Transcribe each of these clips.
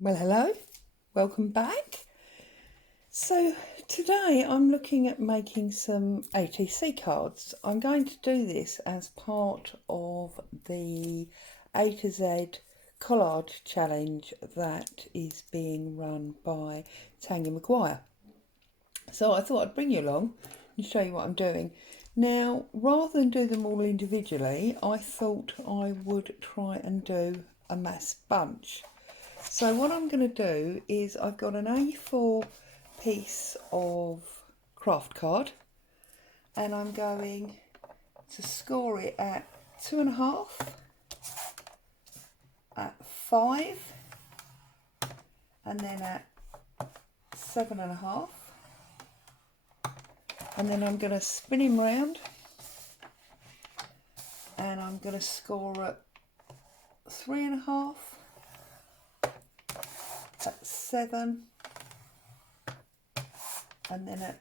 Well, hello, welcome back. So today I'm looking at making some AtoZ cards. I'm going to do this as part of the AtoZ collage challenge that is being run by Tanya McGuire. So I thought I'd bring you along and show you what I'm doing. Now, rather than do them all individually, I thought I would try and do a mass bunch. So what I'm going to do is I've got an A4 piece of craft card and I'm going to score it at 2.5, at 5, and then at 7.5, and then I'm going to spin him round and I'm going to score at 3.5, at 7, and then at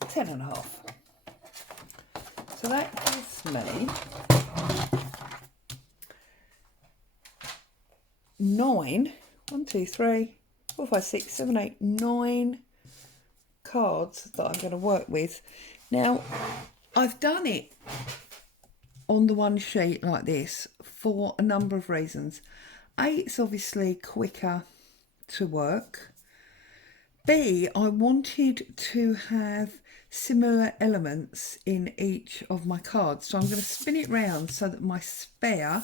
10.5. So that gives me 9, 1, 2, 3, 4, 5, 6, 7, 8, 9 cards that I'm going to work with. Now, I've done it on the one sheet like this for a number of reasons. A, it's obviously quicker to work. B, I wanted to have similar elements in each of my cards. So I'm going to spin it round so that my spare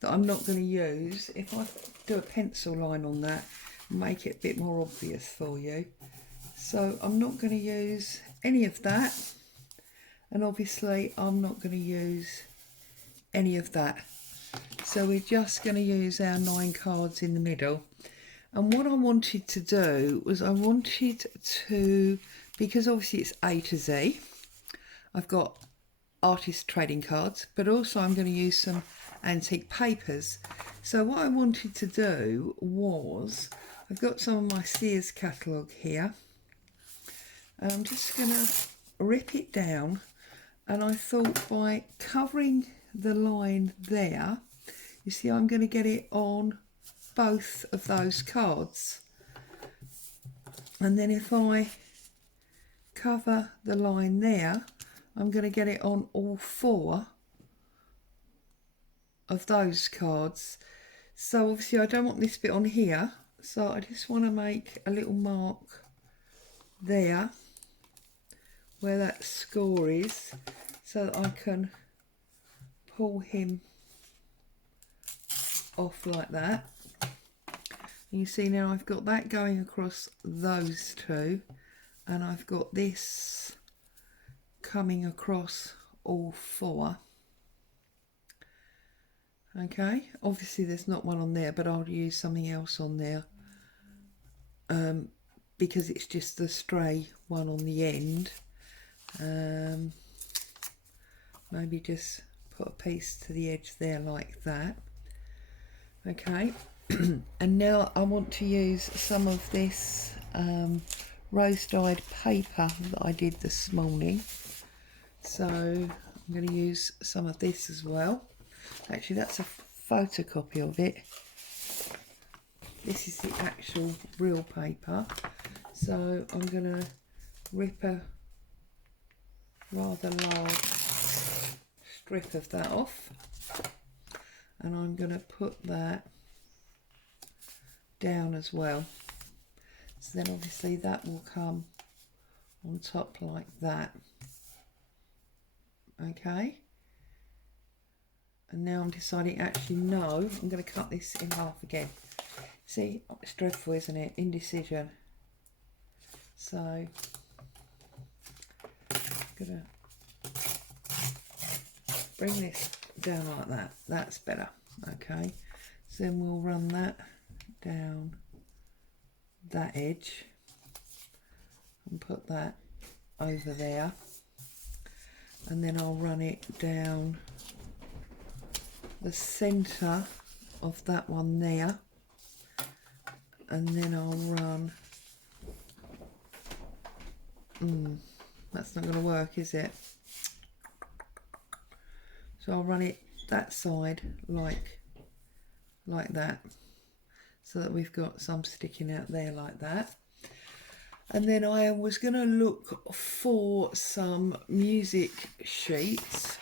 that I'm not going to use, if I do a pencil line on that, make it a bit more obvious for you. So I'm not going to use any of that. And obviously I'm not going to use any of that. So we're just going to use our 9 cards in the middle. And what I wanted to do was I wanted to, because obviously it's A to Z, I've got artist trading cards, but also I'm going to use some antique papers. So what I wanted to do was, I've got some of my Sears catalogue here, and I'm just going to rip it down, and I thought by covering the line there, you see I'm going to get it on both of those cards, and then if I cover the line there, I'm going to get it on all 4 of those cards. So obviously I don't want this bit on here, so I just want to make a little mark there where that score is, so that I can pull him off like that. And you see now I've got that going across those 2, and I've got this coming across all 4. Okay, obviously there's not one on there, but I'll use something else on there because it's just the stray one on the end. Maybe just put a piece to the edge there like that. Okay, and now I want to use some of this rose dyed paper that I did this morning. So I'm going to use some of this as well. Actually, that's a photocopy of it. This is the actual real paper. So I'm going to rip a rather large strip of that off, and I'm going to put that down as well. So then obviously that will come on top like that. Okay. And now I'm deciding, actually no, I'm going to cut this in half again. See, it's dreadful, isn't it? Indecision. So I'm going to bring this down like that. That's better. Okay. So then we'll run that down that edge and put that over there. And then I'll run it down the centre of that one there, and then I'll run that's not going to work, is it? So I'll run it that side like like that, so that we've got some sticking out there like that. And then I was going to look for some music sheets,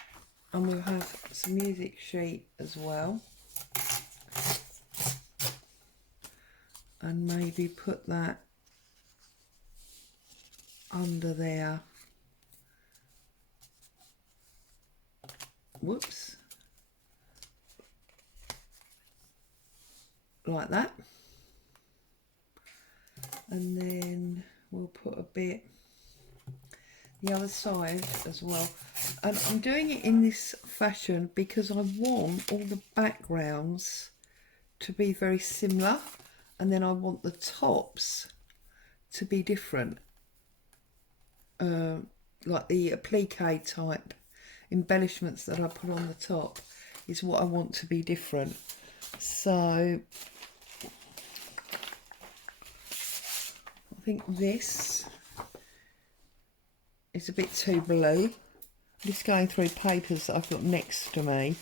and we'll have some music sheet as well, and maybe put that under there. Whoops. Like that. And then we'll put a bit the other side as well. And I'm doing it in this fashion because I want all the backgrounds to be very similar, and then I want the tops to be different, like the applique type embellishments that I put on the top is what I want to be different. So I think this is a bit too blue. I'm just going through papers that I've got next to me,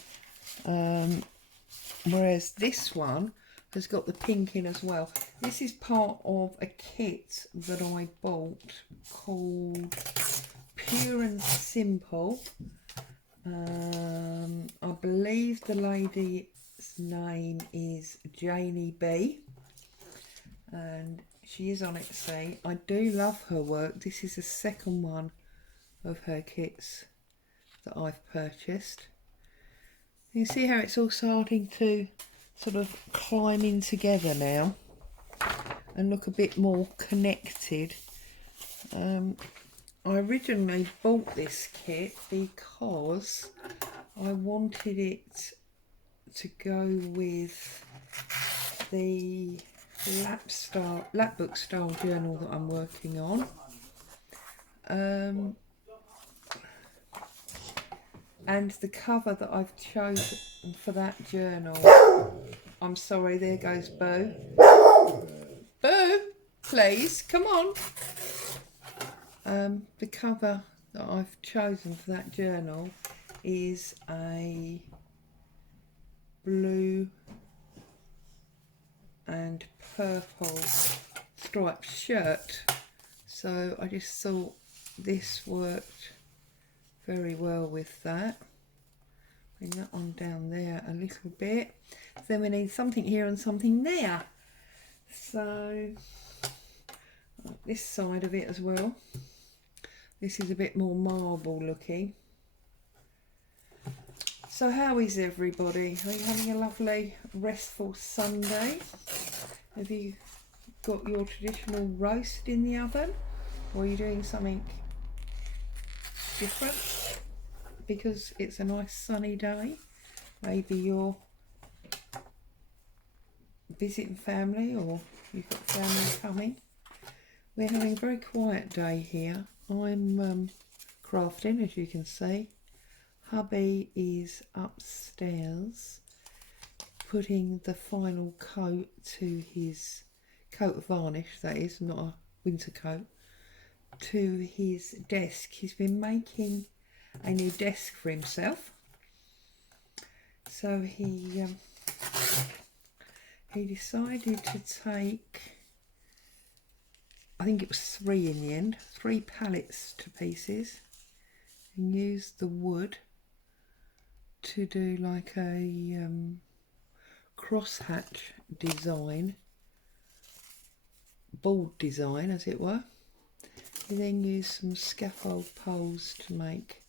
whereas this one has got the pink in as well. This is part of a kit that I bought called Pure and Simple. I believe the lady's name is Janie B, and she is on Etsy. I do love her work. This is the second one of her kits that I've purchased. You can see how it's all starting to sort of climb in together now and look a bit more connected. I originally bought this kit because I wanted it to go with the lapbook style journal that I'm working on. And the cover that I've chosen for that journal, I'm sorry, there goes Boo. Boo, please, come on. The cover that I've chosen for that journal is a blue and purple striped shirt, so I just thought this worked very well with that. Bring that one down there a little bit. Then we need something here and something there, so this side of it as well. This is a bit more marble looking. So how is everybody? Are you having a lovely restful Sunday? Have you got your traditional roast in the oven, or are you doing something different because it's a nice sunny day? Maybe you're visiting family, or you've got family coming. We're having a very quiet day here. I'm crafting, as you can see. Hubby is upstairs putting the final coat to his coat of varnish, that is, not a winter coat, to his desk. He's been making a new desk for himself. So he decided to take, I think it was 3 in the end, 3 pallets to pieces, and use the wood to do like a crosshatch design, board design as it were. He then used some scaffold poles to make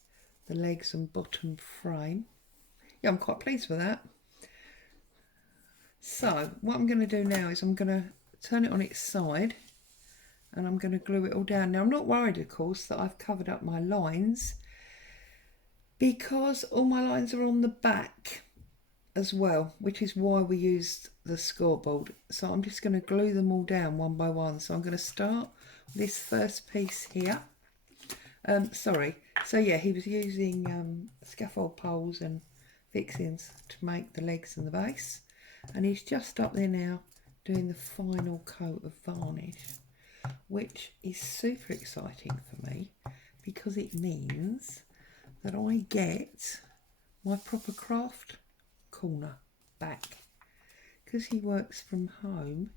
the legs and bottom frame. Yeah, I'm quite pleased with that. So what I'm going to do now is I'm going to turn it on its side, and I'm going to glue it all down. Now I'm not worried, of course, that I've covered up my lines, because all my lines are on the back as well, which is why we used the scoreboard. So I'm just going to glue them all down one by one. So I'm going to start with this first piece here. So yeah, he was using scaffold poles and fixings to make the legs and the base, and he's just up there now doing the final coat of varnish, which is super exciting for me because it means that I get my proper craft corner back. because he works from home,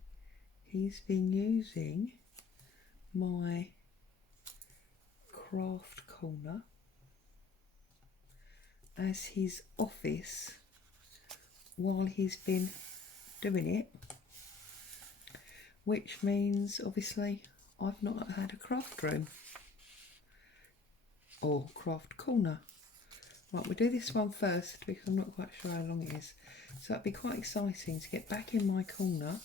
he's been using my craft corner as his office while he's been doing it, which means obviously I've not had a craft room or craft corner. Right, we'll do this one first because I'm not quite sure how long it is. So it'd be quite exciting to get back in my corner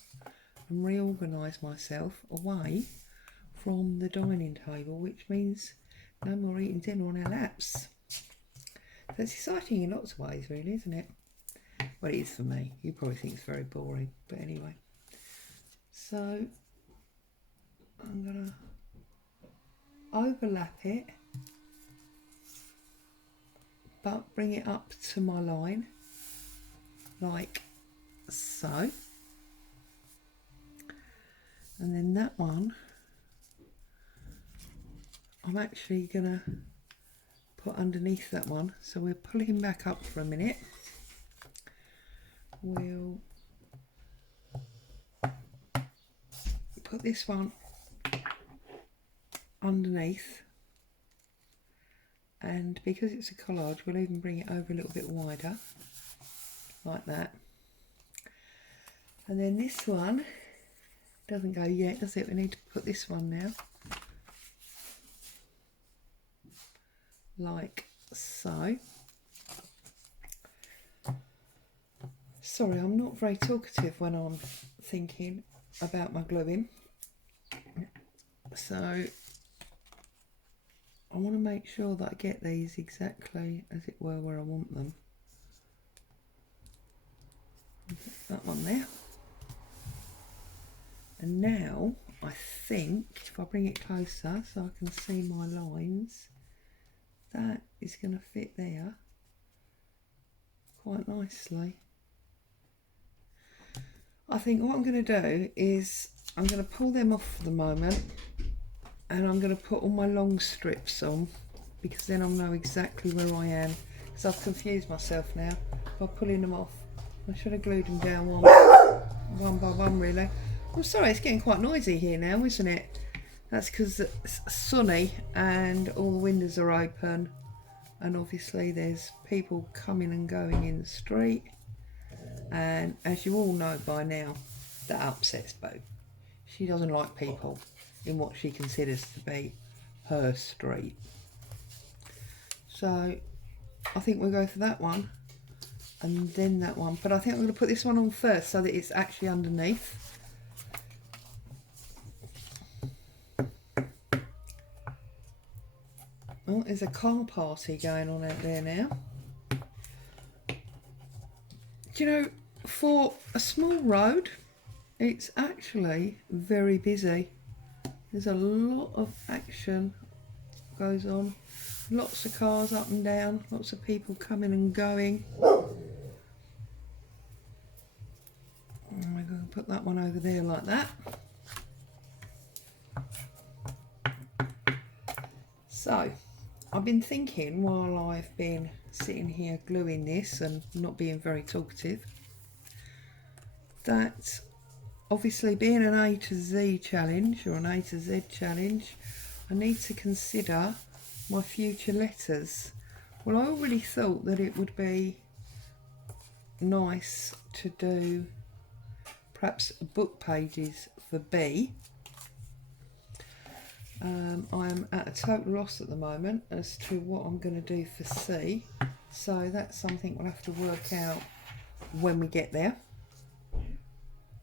and reorganise myself away from the dining table, which means no more eating dinner on our laps. So it's exciting in lots of ways really, isn't it? Well, it is for me. You probably think it's very boring, but anyway. So I'm going to overlap it, but bring it up to my line like so. And then that one I'm actually going to put underneath that one. So we'll pull him back up for a minute. We'll put this one underneath, and because it's a collage we'll even bring it over a little bit wider like that. And then this one doesn't go yet, does it? We need to put this one now like so. Sorry, I'm not very talkative when I'm thinking about my gluing, so I want to make sure that I get these exactly as it were where I want them. That one there. And now I think if I bring it closer so I can see my lines, that is going to fit there quite nicely. I think what I'm going to do is I'm going to pull them off for the moment, and I'm going to put all my long strips on, because then I'll know exactly where I am, because I've confused myself now by pulling them off. I should have glued them down one by one really. I'm sorry, it's getting quite noisy here now, isn't it? That's because it's sunny and all the windows are open, and obviously there's people coming and going in the street. And as you all know by now, that upsets Boo. She doesn't like people in what she considers to be her street. So I think we'll go for that one and then that one. But I think I'm going to put this one on first so that it's actually underneath. Oh, there's a car party going on out there now. Do you know, for a small road, it's actually very busy. There's a lot of action goes on. Lots of cars up and down, lots of people coming and going. And we're going to put that one over there like that. So, I've been thinking while I've been sitting here gluing this and not being very talkative, that obviously being an A to Z challenge or an A to Z challenge, I need to consider my future letters. Well, I already thought that it would be nice to do perhaps book pages for B. I am at a total loss at the moment as to what I'm going to do for C, so that's something we'll have to work out when we get there.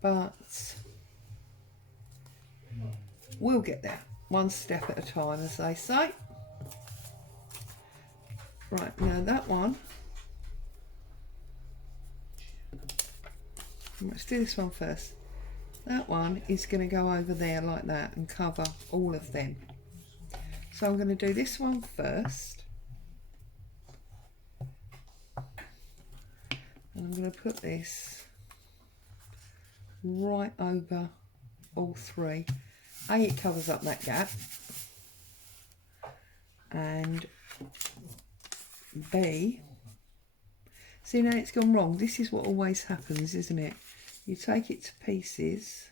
But we'll get there, one step at a time, as they say. Right, now that one, let's do this one first. That one is going to go over there like that and cover all of them. So I'm going to do this one first. And I'm going to put this right over all three. A, it covers up that gap. And B, see now it's gone wrong. This is what always happens, isn't it? you take it to pieces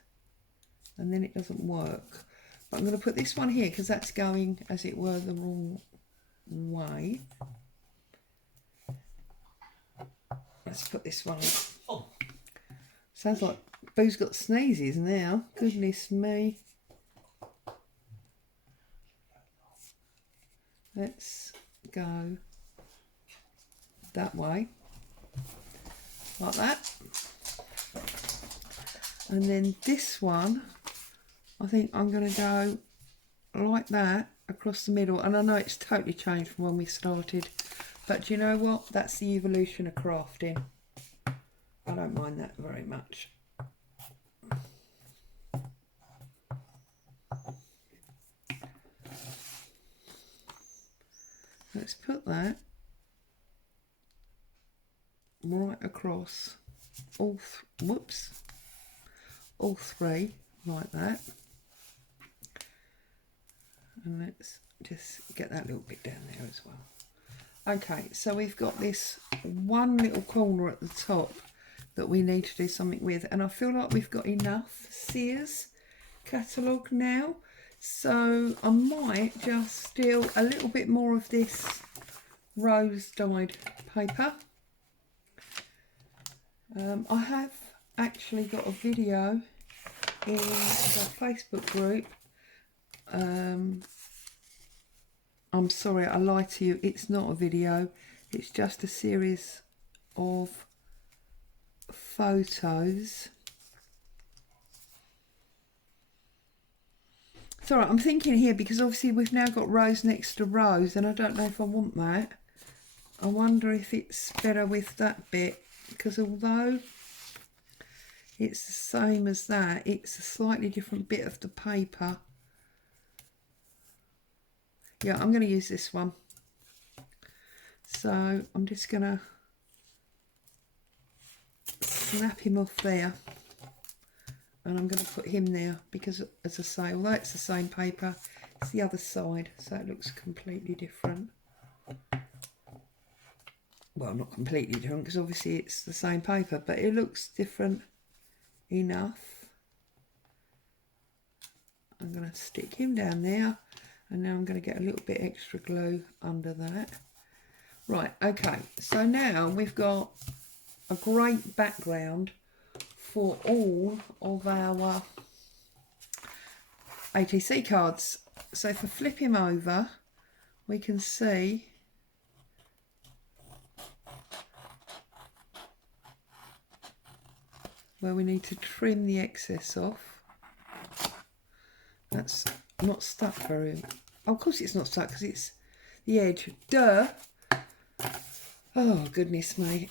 and then it doesn't work. But I'm going to put this one here because that's going, as it were, the wrong way. Let's put this one on. Sounds like Boo's got sneezes now. Goodness me. Let's go that way, like that. And then this one, I think I'm going to go like that across the middle. And I know it's totally changed from when we started, but do you know what? That's the evolution of crafting. I don't mind that very much. Let's put that right across all three like that. And let's just get that little bit down there as well. Okay, so we've got this one little corner at the top that we need to do something with, and I feel like we've got enough Sears catalogue now, so I might just steal a little bit more of this rose dyed paper. I have actually got a video in the Facebook group. I'm sorry, I lied to you, it's not a video, it's just a series of photos. It's alright, I'm thinking here because obviously we've now got rows next to rows and I don't know if I want that. I wonder if it's better with that bit, because although it's the same as that, it's a slightly different bit of the paper. Yeah, I'm going to use this one. So I'm just going to snap him off there. And I'm going to put him there because, as I say, although it's the same paper, it's the other side. So it looks completely different. Well, not completely different because obviously it's the same paper, but it looks different enough. I'm going to stick him down there. And now I'm going to get a little bit extra glue under that. Right, okay, so now we've got a great background for all of our AtoZ cards. So if I flip him over, we can see where we need to trim the excess off. That's not stuck very... Oh, of course it's not stuck because it's the edge. Duh! Oh, goodness me.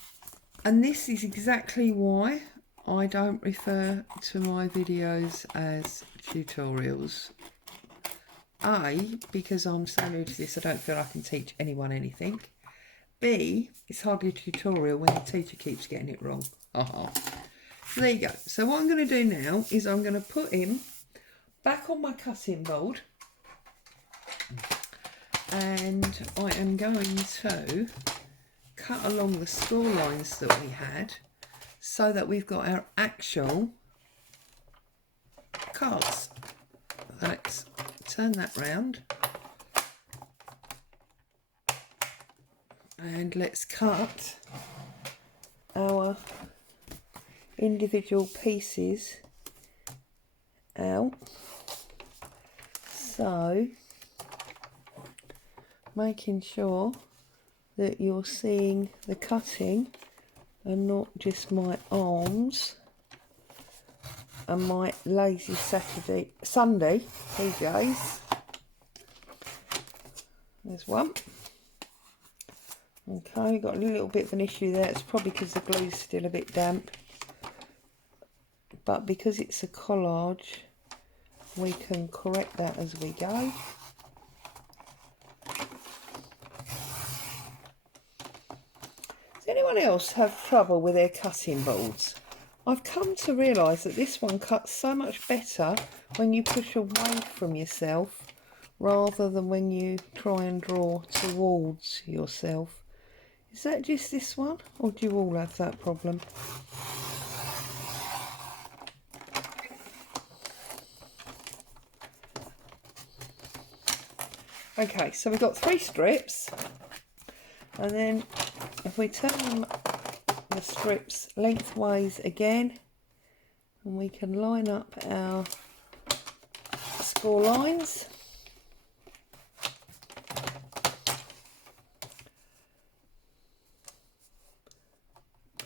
And this is exactly why I don't refer to my videos as tutorials. A, because I'm so new to this, I don't feel I can teach anyone anything. B, it's hardly a tutorial when the teacher keeps getting it wrong. So there you go. So what I'm going to do now is I'm going to put him back on my cutting board. And I am going to cut along the score lines that we had so that we've got our actual cards. Let's turn that round and let's cut our individual pieces out. So making sure that you're seeing the cutting and not just my arms and my lazy Sunday PJs. There's one. Okay, got a little bit of an issue there. It's probably because the glue's still a bit damp. But because it's a collage, we can correct that as we go. Does anyone else have trouble with their cutting boards? I've come to realise that this one cuts so much better when you push away from yourself rather than when you try and draw towards yourself. Is that just this one, or do you all have that problem? Okay, so we've got 3 strips, and then if we turn the strips lengthways again, and we can line up our score lines.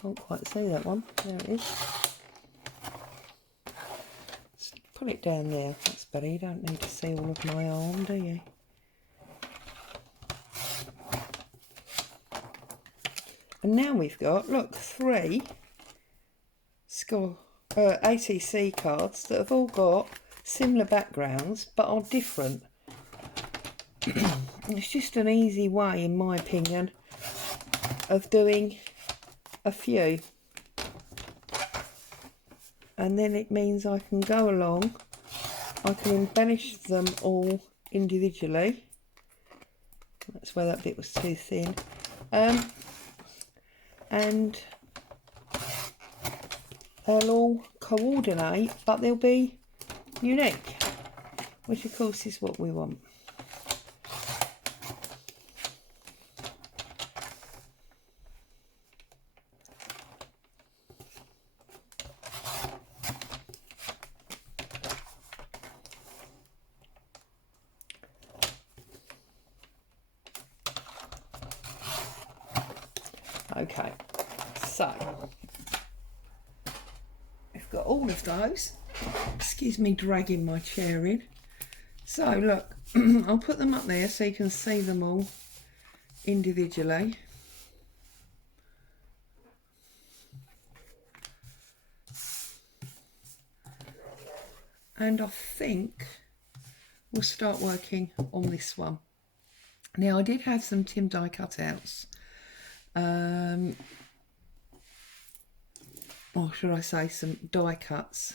Can't quite see that one. There it is. Let's put it down there. That's better. You don't need to see all of my arm, do you? And now we've got, look, 3 ATC cards that have all got similar backgrounds but are different. It's just an easy way, in my opinion, of doing a few, and then it means I can go along, I can embellish them all individually. That's where that bit was too thin, and they'll all coordinate, but they'll be unique, which of course is what we want. Okay, so I've got all of those. Excuse me dragging my chair in. So look, I'll put them up there so you can see them all individually. And I think we'll start working on this one. Now, I did have some Tim die cutouts. Or should I say some die cuts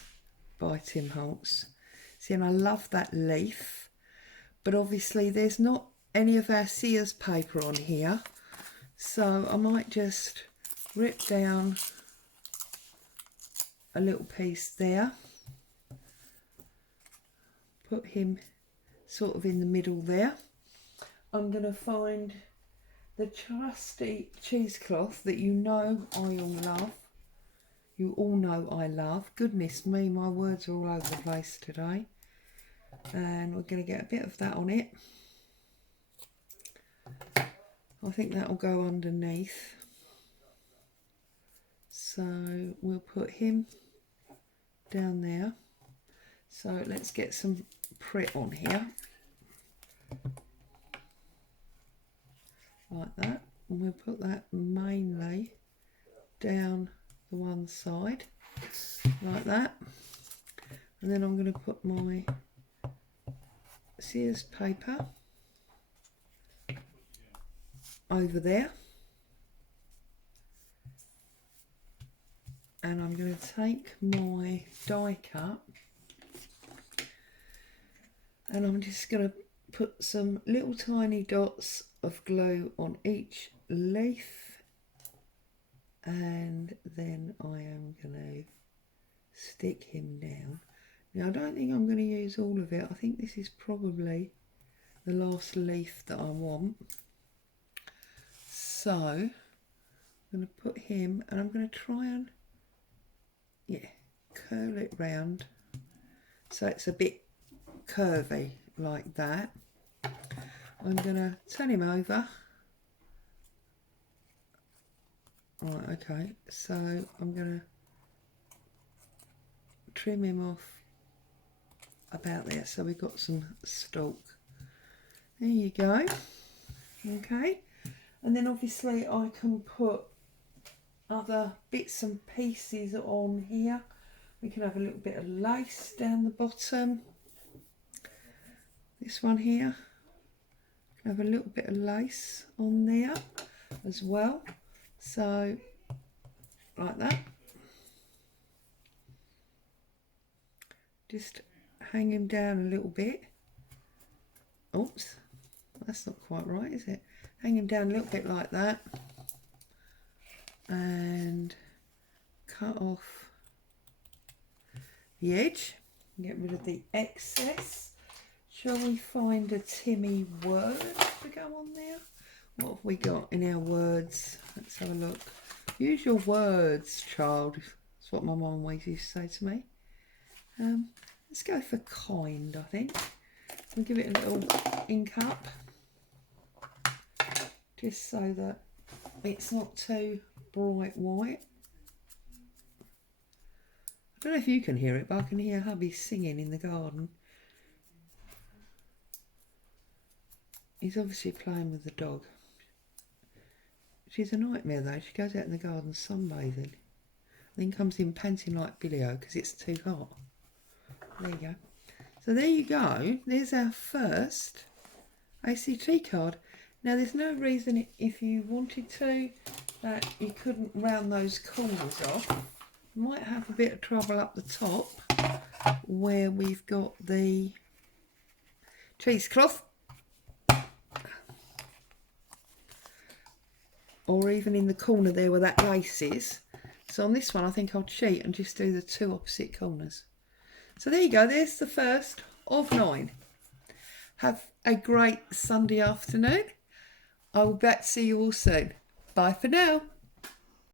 by Tim Holtz. See, and I love that leaf, but obviously there's not any of our Sears paper on here, so I might just rip down a little piece there, put him sort of in the middle there. I'm going to find the trusty cheesecloth that you know I all love. You all know I love. Goodness me, my words are all over the place today. And we're going to get a bit of that on it. I think that will go underneath. So we'll put him down there. So let's get some print on here. Like that. And we'll put that mainly down the one side. Like that. And then I'm going to put my Sears paper over there. And I'm going to take my die cut and I'm just going to put some little tiny dots of glue on each leaf, and then I am going to stick him down. Now I don't think I'm going to use all of it. I think this is probably the last leaf that I want. So I'm going to put him, and I'm going to try and curl it round so it's a bit curvy like that. I'm going to turn him over. Right, okay, so I'm going to trim him off about there so we've got some stalk. There you go. Okay, and then obviously I can put other bits and pieces on here. We can have a little bit of lace down the bottom. This one here, have a little bit of lace on there as well. So like that. Just hang him down a little bit. Oops, that's not quite right, is it? Hang him down a little bit like that. And cut off the edge, get rid of the excess. Shall we find a Timmy word to go on there? What have we got in our words? Let's have a look. Use your words, child. That's what my mum always used to say to me. Let's go for kind, I think. We'll give it a little ink up. Just so that it's not too bright white. I don't know if you can hear it, but I can hear hubby singing in the garden. He's obviously playing with the dog. She's a nightmare though. She goes out in the garden sunbathing. Then comes in panting like Billy-O because it's too hot. There you go. So there you go. There's our first ACT card. Now there's no reason if you wanted to that you couldn't round those corners off. You might have a bit of trouble up the top where we've got the cheesecloth. Or even in the corner there where that lace is. So on this one I think I'll cheat and just do the 2 opposite corners. So there you go, there's the first of 9. Have a great Sunday afternoon. I will back to see you all soon. Bye for now.